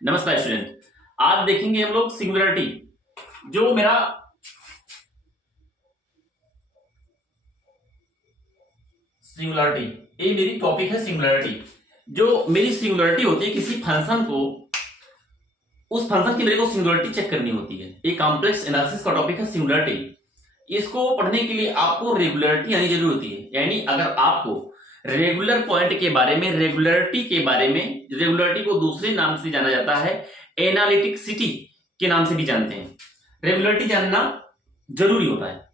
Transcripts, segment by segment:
नमस्कार स्टूडेंट। आज देखेंगे हम लोग सिंगुलरिटी। जो मेरा सिंगुलरिटी ये मेरी टॉपिक है। सिंगुलरिटी जो मेरी सिंगुलरिटी होती है किसी फंक्शन को, उस फंक्शन की मेरे को सिंगुलरिटी चेक करनी होती है। एक कॉम्प्लेक्स एनालिसिस का टॉपिक है सिंगुलरिटी। इसको पढ़ने के लिए आपको रेगुलरिटी आनी जरूरी होती है। यानी अगर आपको रेगुलर पॉइंट के बारे में, रेगुलरिटी को दूसरे नाम से जाना जाता है एनालिटिसिटी के नाम से भी जानते हैं। रेगुलरिटी जानना जरूरी होता है।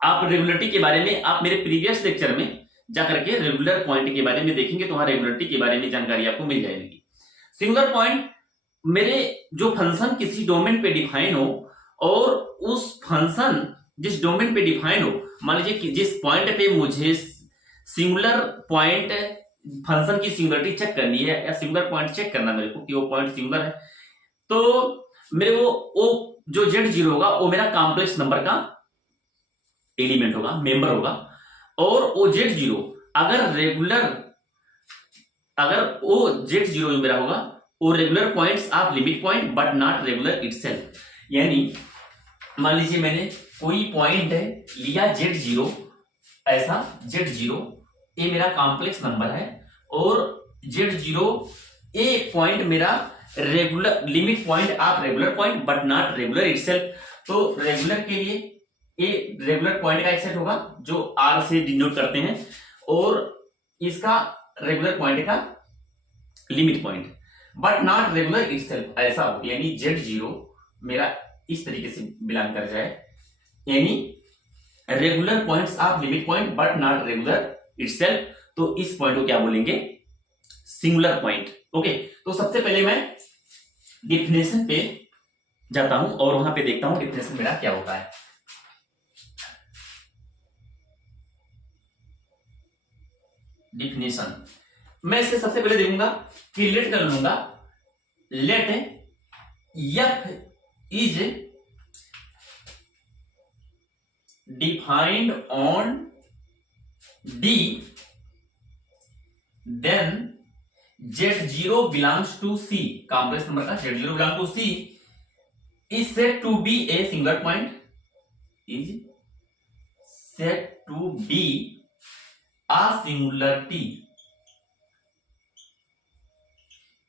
आप रेगुलरिटी के बारे में आप मेरे प्रीवियस लेक्चर में जाकर के रेगुलर पॉइंट के बारे में देखेंगे तो वहां रेगुलरिटी के बारे में जानकारी आपको मिल जाएगी। सिंगुलर पॉइंट मेरे जो फंक्शन किसी डोमेन पे डिफाइन हो और उस फंक्शन जिस डोमेन पे डिफाइन हो, मान लीजिए कि जिस पॉइंट पे मुझे सिंगुलर पॉइंट फंक्शन की सिंगुलरिटी चेक करनी है या सिंगुलर पॉइंट चेक करना मेरे को कि वो पॉइंट सिंगुलर है, तो मेरे वो जो Z0 होगा वो मेरा कॉम्प्लेक्स नंबर का एलिमेंट होगा, मेंबर होगा। और वो Z0 अगर वो Z0 जो मेरा होगा वो regular points of limit point but not regular itself. यानी मान लीजिए मैंने कोई पॉइंट लिया Z0, ऐसा Z0 ये मेरा कॉम्प्लेक्स नंबर है और Z0 ए पॉइंट मेरा regular limit point of regular point but not regular itself. तो रेगुलर के लिए ये रेगुलर पॉइंट का एक सेट होगा जो R से डिनोट करते हैं और इसका रेगुलर पॉइंट का limit point but not regular itself ऐसा हो। यानी Z0 मेरा इस तरीके से बिलोंग कर जाए, यानी regular points of limit point but not regular itself. तो इस पॉइंट को क्या बोलेंगे? Singular point. ओके, तो सबसे पहले मैं डिफिनेशन पे जाता हूं और वहां पे देखता हूं डिफिनेशन मेरा क्या होता है। डिफिनेशन मैं इससे सबसे पहले देखूंगा कि लेट कर लूंगा। Let F is defined on D then Z0 belongs to C, complex number का Z0 belongs to C is said to be a singular point, is said to be a singularity,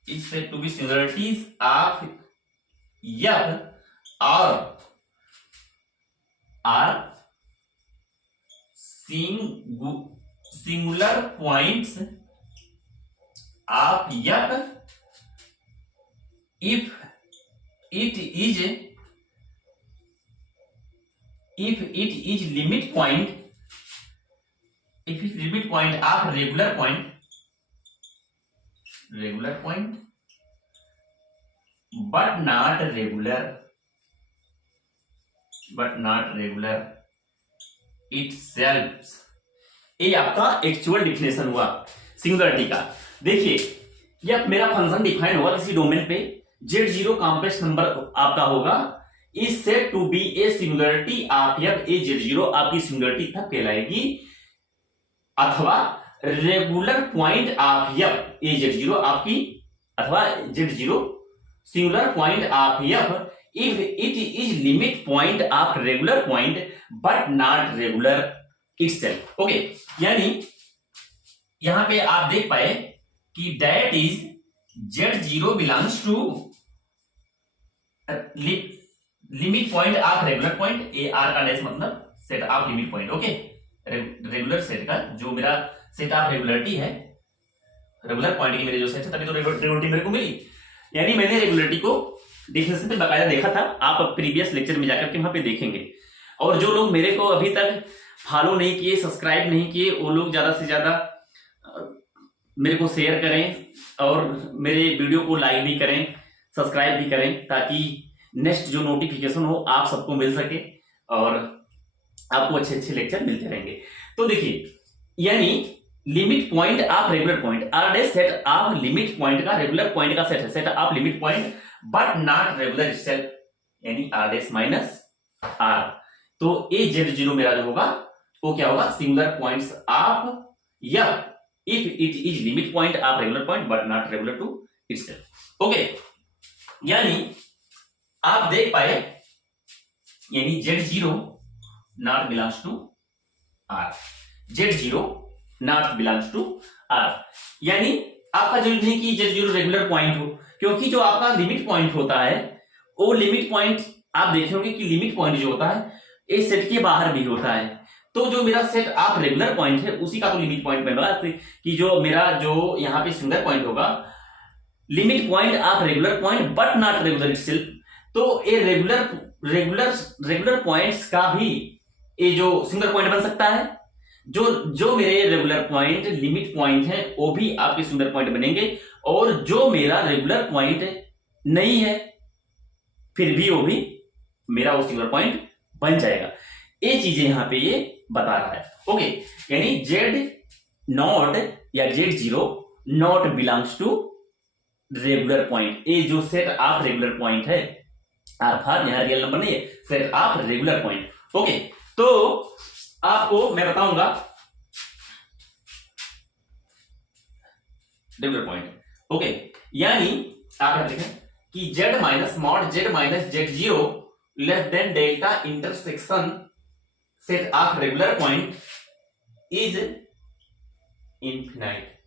is said to be singularities of F are singular points of F if it is limit point, if it is limit point of regular point but not regular itself। ये आपका actual definition हुआ singularity का। देखिए यह मेरा function define होगा किसी domain पे, Z0 कॉम्प्लेक्स नंबर आपका होगा, is said to be a singularity of F। A Z0 आपकी सिंगुलरिटी तब कहलाएगी अथवा regular point of F। A Z0 आपकी अथवा Z0 singular point of F if it is limit point of regular point but not regular itself। Okay, यानी यहां पे आप देख पाए कि that is Z0 belongs to limit point of regular point। A R का डैश मतलब set of limit point. Okay, regular set का जो मेरा सेट ऑफ रेगुलरिटी है, रेगुलर पॉइंट की मेरे जो सेट है तभी तो रेगुलरिटी मेरे को मिली। यानी मैंने रेगुलरिटी को डिफिनेशन पे बकायदा देखा था, आप प्रीवियस लेक्चर में जाकर के वहां पे देखेंगे। और जो लोग मेरे को अभी तक फॉलो नहीं किए, सब्सक्राइब नहीं किए, वो लोग ज्यादा से ज्यादा मेरे को शेयर करें और मेरे वीडियो को लाइक भी करें, सब्सक्राइब भी करें, ताकि नेक्स्ट जो नोटिफिकेशन हो आप सबको मिल सके और आपको अच्छे अच्छे लेक्चर मिलते रहेंगे। तो देखिए, यानी limit point of regular point are the set of limit point का रेगुलर पॉइंट का सेट है, set of limit point but not regular itself, यानी आर डे माइनस आर। तो ए Z0 मेरा जो होगा वो क्या होगा? Singular points of F if it is limit point of regular point but not regular to itself। Okay, यानी आप देख पाए, यानी Z0 not belongs to R, Z0 not belongs to R, यानी आपका जरूरी नहीं कि Z0 रेगुलर पॉइंट हो, क्योंकि जो आपका लिमिट पॉइंट होता है वो लिमिट पॉइंट आप देखोगे कि लिमिट पॉइंट जो होता है इस सेट के बाहर भी होता है। तो जो मेरा सेट आप रेगुलर पॉइंट है उसी का तो लिमिट पॉइंट में बात कि जो मेरा जो यहाँ पे सिंगल पॉइंट होगा, लिमिट पॉइंट आप regular point but not regular itself, तो ये रेगुलर पॉइंट्स का भी ये जो सिंगल पॉइंट बन सकता है। जो मेरे रेगुलर पॉइंट लिमिट पॉइंट है वो भी आपके सिंगल पॉइंट बनेंगे, और जो मेरा रेगुलर पॉइंट नहीं है फिर भी वो भी मेरा वो सिंगल पॉइंट बन जाएगा। ये चीजें यहां पे ये बता रहा है। ओके, यानी Z0 या Z0 not belongs to regular point. ये जो सेट ऑफ रेगुलर पॉइंट है, अर्थात यहां रियल नंबर नहीं है, set of regular point. Okay, तो आपको मैं बताऊंगा रेगुलर पॉइंट। ओके, यानी आप यहां देखें कि Z minus mod Z minus Z0 less than delta intersection set of regular point is infinite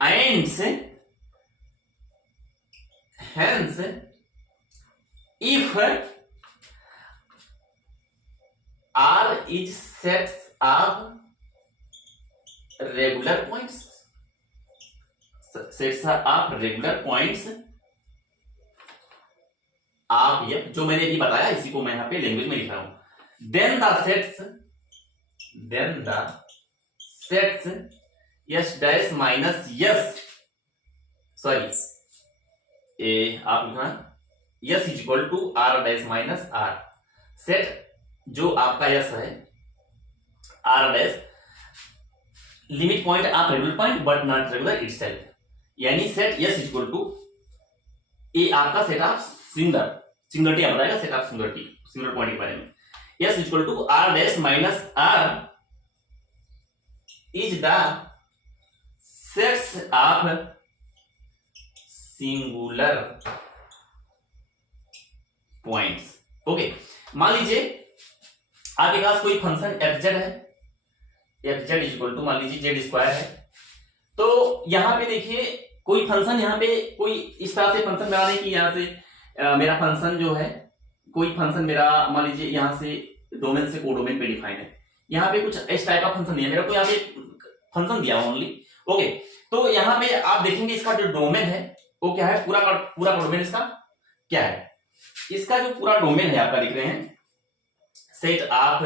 and hence if R is sets of regular points, sets of regular points, आप ये जो मैंने अभी बताया इसी को मैं यहाँ पे लैंग्वेज में लिख रहा हूं, then the sets S dash minus S, sorry आप लिखना S is equal to R dash minus R, set जो आपका यस है R डैश लिमिट पॉइंट आप regular point but not regular itself, यानी set S is equal to ये आपका set of singularity आप बताएगा, सेट ऑफ सिंगुलर पॉइंट के बारे में। Yes is equal to R dash minus R is the sets of singular points. Okay, मान लीजिए आपके पास कोई फंक्शन fz है, fz इज इक्वल टू मान लीजिए z स्क्वायर है, तो यहां पे देखिए कोई फंक्शन यहाँ पे कोई इस तरह से फंक्शन बना नहीं कि यहाँ से मेरा फंक्शन जो है कोई फंक्शन मेरा मान लीजिए यहाँ से डोमेन से कोडोमेन पे डिफाइन है, यहाँ पे कुछ इस टाइप का फंक्शन नहीं है, मेरा को यहाँ पे फंक्शन दिया ओनली। ओके, तो यहाँ पे आप देखेंगे इसका जो डोमेन है वो क्या है, पूरा डोमेन इसका क्या है, इसका जो पूरा डोमेन है आपका देख रहे हैं सेट ऑफ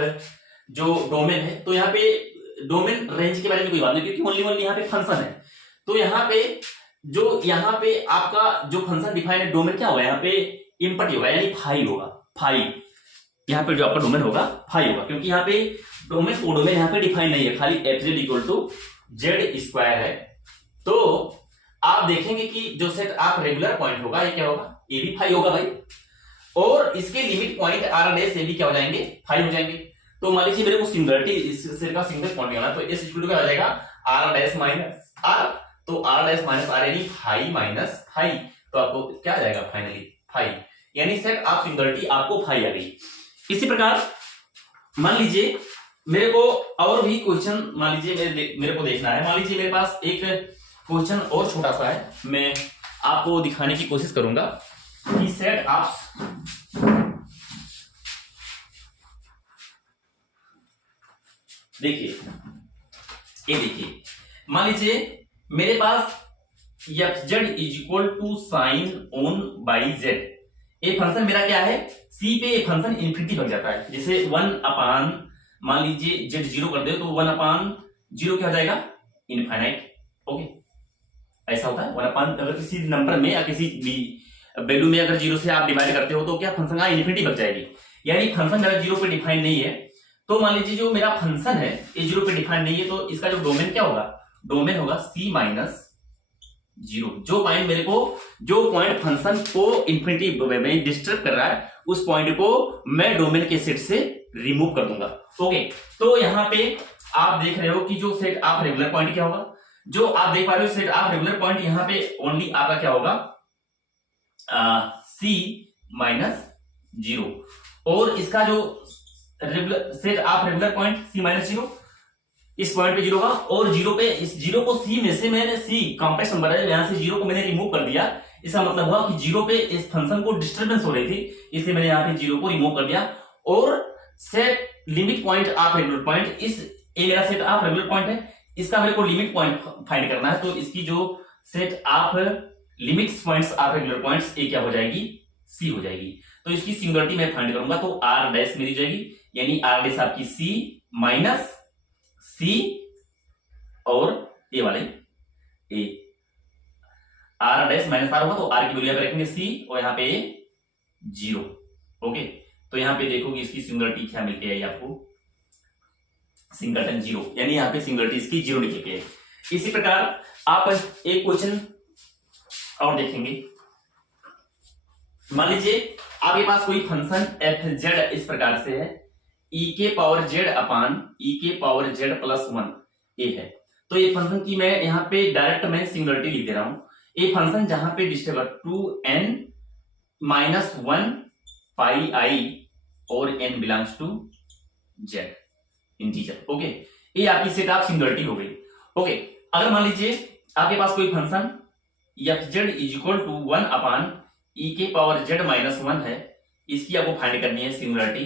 जो डोमेन है, तो यहाँ पे डोमेन रेंज के बारे में कोई बात नहीं क्योंकि ओनली यहाँ पे फंक्शन है। तो यहाँ पे आपका जो फंक्शन डिफाइन है डोमेन क्या होगा, यहाँ पे इंपट होगा यानी फाई होगा, फाई यहाँ पे जो आपका डोमेन होगा फाई होगा, क्योंकि यहाँ पे डोमेन कोडोमेन यहाँ पे डिफाइन नहीं है, खाली fz equal to Z square है। तो आप देखेंगे कि जो सेट ऑफ रेगुलर पॉइंट होगा ये क्या होगा, ये भी फाई होगा भाई, और इसके लिमिट पॉइंट आर डैश ये भी क्या हो जाएंगे, फाई हो जाएंगे। तो मान लीजिए मेरे को सिंगुलरिटी इस सेट का सिंगल पॉइंट निकालना, तो इस इक्वल टू क्या हो जाएगा आर डैश माइनस आर, तो आर डैश माइनस आर यानी फाई माइनस फाई, तो आपको क्या आ जाएगा फाइनली फाई, यानी सेट ऑफ सिंगुलरिटी आपको फाई आ गई। इसी प्रकार मान लीजिए मेरे को और भी क्वेश्चन मान लीजिए मेरे को देखना है, मान लीजिए मेरे पास एक क्वेश्चन और छोटा सा है, मैं आपको दिखाने की कोशिश करूंगा कि सेट ऑफ देखिए ये देखिए मान लीजिए मेरे पास fz is equal to sine one by Z, ये फंक्शन मेरा क्या है सी पे ये फंक्शन इन्फिनिटी लग जाता है, जैसे 1 अपान मान लीजिए जेड जीरो कर दे तो 1 अपान जीरो क्या हो जाएगा इनफाइनाइट। ओके, ऐसा होता है 1 अपान, अगर किसी नंबर में या किसी वैल्यू में अगर जीरो से आप डिवाइड करते हो तो क्या फंक्शन इन्फिनिटी बच जाएगी, यानी फंक्शन मेरा जीरो पे डिफाइन नहीं है। तो मान लीजिए जो मेरा फंक्शन है ये जीरो पे डिफाइन नहीं है, तो इसका जो डोमेन क्या होगा, डोमेन होगा c माइनस जीरो, जो पॉइंट मेरे को जो पॉइंट फंक्शन को इन्फिनिटी में डिस्टर्ब कर रहा है उस पॉइंट को मैं डोमेन के सेट से रिमूव कर दूंगा। ओके, तो यहाँ पे आप देख रहे हो कि जो सेट ऑफ रेगुलर पॉइंट क्या होगा, जो आप देख पा रहे हो सेट ऑफ रेगुलर पॉइंट, यहाँ पे ओनली आपका क्या होगा C माइनस 0, और इसका जो regular set of regular point C minus 0, इस पॉइंट पे 0 होगा, और 0 पे इस 0 को C में से मैंने C कॉम्प्लेक्स नंबर है, यहां से 0 को मैंने रिमूव कर दिया। इसका मतलब हुआ कि 0 पे इस फंक्शन को डिस्टर्बेंस हो रही थी, इसलिए मैंने यहाँ पे 0 को रिमूव कर दिया। और set limit point of regular point, इस ये मेरा सेट ऑफ रेगुलर पॉइंट है, इसका मेरे को लिमिट पॉइंट फाइंड करना है, तो इसकी जो set of limits points of regular points ये क्या हो जाएगी, C हो जाएगी। तो इसकी सिंगुलरिटी मैं फाइंड करूंगा, तो R डैश मेरी जाएगी, यानी R डैश आपकी C माइनस C और ए वाले A, R dash minus R होगा, तो R की वैल्यू यहाँ पे रखेंगे C और यहाँ पे 0। ओके, तो यहाँ पे देखोगे इसकी सिंगुलरिटी क्या मिल के आई आपको, सिंगलटन 0, यानी यहाँ पे सिंगुलरिटी इसकी 0 निकल के आई। इसी प्रकार आप एक क्वेश्चन और देखेंगे। मान लीजिए आपके पास कोई फंक्शन एफ जेड इस प्रकार से है, e के पावर जेड अपान e के पावर जेड प्लस 1 ए है। तो ये फंक्शन की मैं यहाँ पे डायरेक्ट मैं सिंगुलरिटी लिख दे रहा हूं। ये फंक्शन जहां पे disturb 2n minus 1 pi I और n belongs to Z integer. Okay, ये आपकी सेट ऑफ सिंगुलरिटी हो गई। ओके, अगर मान लीजिए आपके पास कोई function F Z is equal to 1 upon E के पावर जेड माइनस 1 है, इसकी आपको फाइंड करनी है सिंगुलरिटी।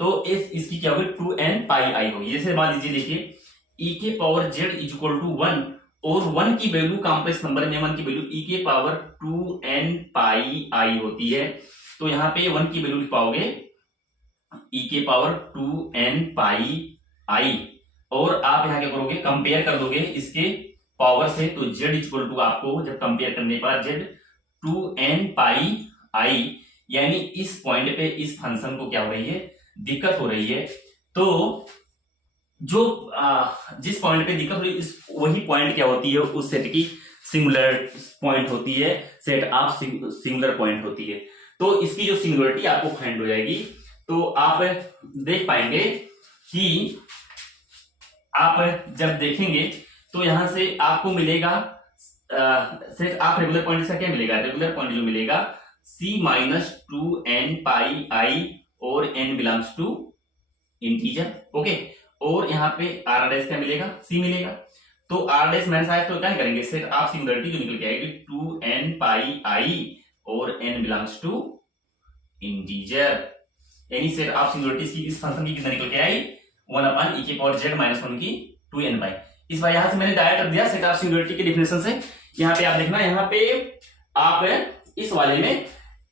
तो इसकी क्या होगी, 2n पाई आई होगी। जैसे मान लीजिए देखिए ई के power Z is equal to 1 और 1 की वैल्यू कॉम्प्लेक्स नंबर में 1 की वैल्यू ई के पावर 2n पाई आई होती है। तो यहाँ पे 1 की वैल्यू लिख पाओगे ई के पावर 2n पाई आई, और आप यहाँ क्या करोगे, कंपेयर कर दोगे इसके पावर से, तो z इक्वल टू आपको जब कंपेयर करने पर z 2n पाई आई, यानी इस पॉइंट पे इस फंक्शन को क्या हो रही है, दिक्कत हो रही है। तो जो जिस पॉइंट पे दिक्कत हो रही है वही पॉइंट क्या होती है, उस सेट की सिंगुलर पॉइंट होती है, सेट ऑफ सिंगुलर पॉइंट होती है। तो इसकी जो सिंगुलरिटी आपको फाइंड हो जाएगी, तो आप देख पाएंगे कि आप जब देखेंगे तो यहां से आपको मिलेगा सेट ऑफ रेगुलर पॉइंट का क्या मिलेगा, रेगुलर पॉइंट जो मिलेगा C minus 2n pi I और n belongs to integer. Okay, और यहाँ पे R डैश क्या मिलेगा, C मिलेगा। तो R डैश माइनस आया तो क्या करेंगे, सेट ऑफ सिंगुलरिटी जो निकल के आएगी 2n पाई आई और n बिलोंग्स टू इंटीजर, यानी सेट ऑफ सिंगुलरिटी इस फंक्शन की कितना निकल के आई, 1 अपान ई के पावर जेड माइनस 1 की 2n बाई। इस बार यहां से मैंने डायरेक्ट रख दिया सेट ऑफ सिंगुलरिटी के डिफिनेशन से। यहाँ पे आप देखना, यहाँ पे आप इस वाले में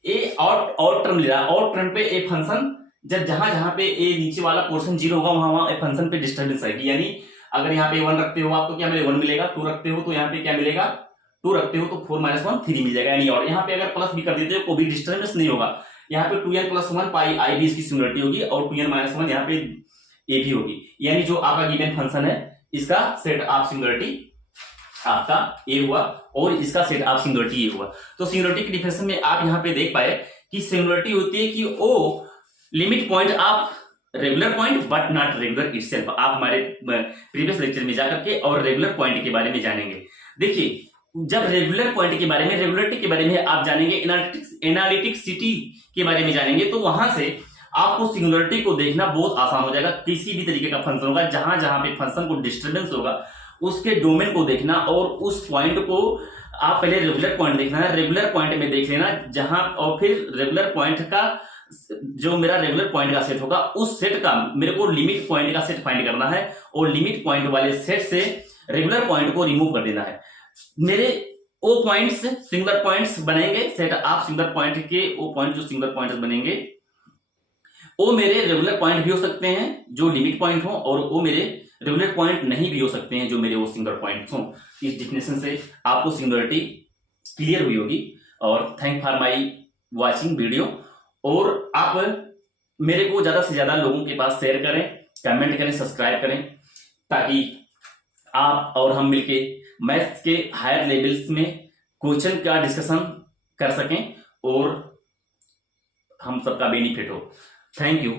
ए आउट टर्म ले रहा है, आउट टर्म पे ए फंक्शन जब जहां जहां पे ए नीचे वाला पोर्शन 0 होगा वहां ए फंक्शन पे डिस्टर्बेंस आएगी। यानी अगर यहाँ पे 1 रखते हो आप तो क्या मिलेगा, 1 मिलेगा, 2 रखते हो तो यहाँ पे क्या मिलेगा, 2 रखते हो तो 4 माइनस 1 3 मिल जाएगा। यानी और यहाँ पे अगर प्लस भी कर देते हो कोई भी डिस्टर्बेंस नहीं होगा। यहाँ पे 2n प्लस 1 पाई आई भी इसकी सिंगुलरिटी होगी और 2n माइनस 1 यहाँ पे ए भी होगी। यानी जो आपका गिवन फंक्शन है इसका सेट ऑफ सिंगुलरिटी आपका ए हुआ और इसका सेट ऑफ सिंगुलरिटी ए हुआ। तो सिंगुलरिटी के डिफिनेशन में आप यहाँ पे देख पाए कि सिंगुलरिटी होती है कि ओ limit point of regular point but not regular itself. आप हमारे प्रीवियस लेक्चर में जाकर के और रेगुलर पॉइंट के बारे में जानेंगे। देखिए जब रेगुलर पॉइंट के बारे में, रेगुलरिटी के बारे में आप जानेंगे, एनालिटिक्सिटी के बारे में जानेंगे, तो वहां से आपको सिंगुलरिटी को देखना बहुत आसान हो जाएगा। किसी भी तरीके का फंक्शन होगा, जहां जहां पे फंक्शन को डिस्टर्बेंस होगा उसके डोमेन को देखना और उस पॉइंट को आप पहले रेगुलर पॉइंट देखना है, रेगुलर पॉइंट में देख लेना जहां, और फिर रेगुलर पॉइंट का जो मेरा रेगुलर पॉइंट का सेट होगा उस सेट का मेरे को लिमिट पॉइंट का सेट फाइंड करना है और लिमिट पॉइंट वाले सेट से रेगुलर पॉइंट को रिमूव कर देना है। मेरे ओ पॉइंट्स सिंगुलर पॉइंट्स बनेंगे, सेट ऑफ सिंगुलर पॉइंट के ओ पॉइंट जो सिंगुलर पॉइंट्स बनेंगे वो मेरे रेगुलर पॉइंट भी हो सकते हैं जो लिमिट पॉइंट हो, और वो मेरे रेगुलर पॉइंट नहीं भी हो सकते हैं जो मेरे वो सिंगुलर पॉइंट्स हो। इस डिफिनेशन से आपको सिंगुलरिटी क्लियर हुई होगी। और thank for my watching video. और आप मेरे को ज्यादा से ज्यादा लोगों के पास शेयर करें, कमेंट करें, सब्सक्राइब करें, ताकि आप और हम मिलके मैथ्स के हायर लेवल्स में क्वेश्चन का डिस्कशन कर सकें और हम सबका बेनिफिट हो। Thank you.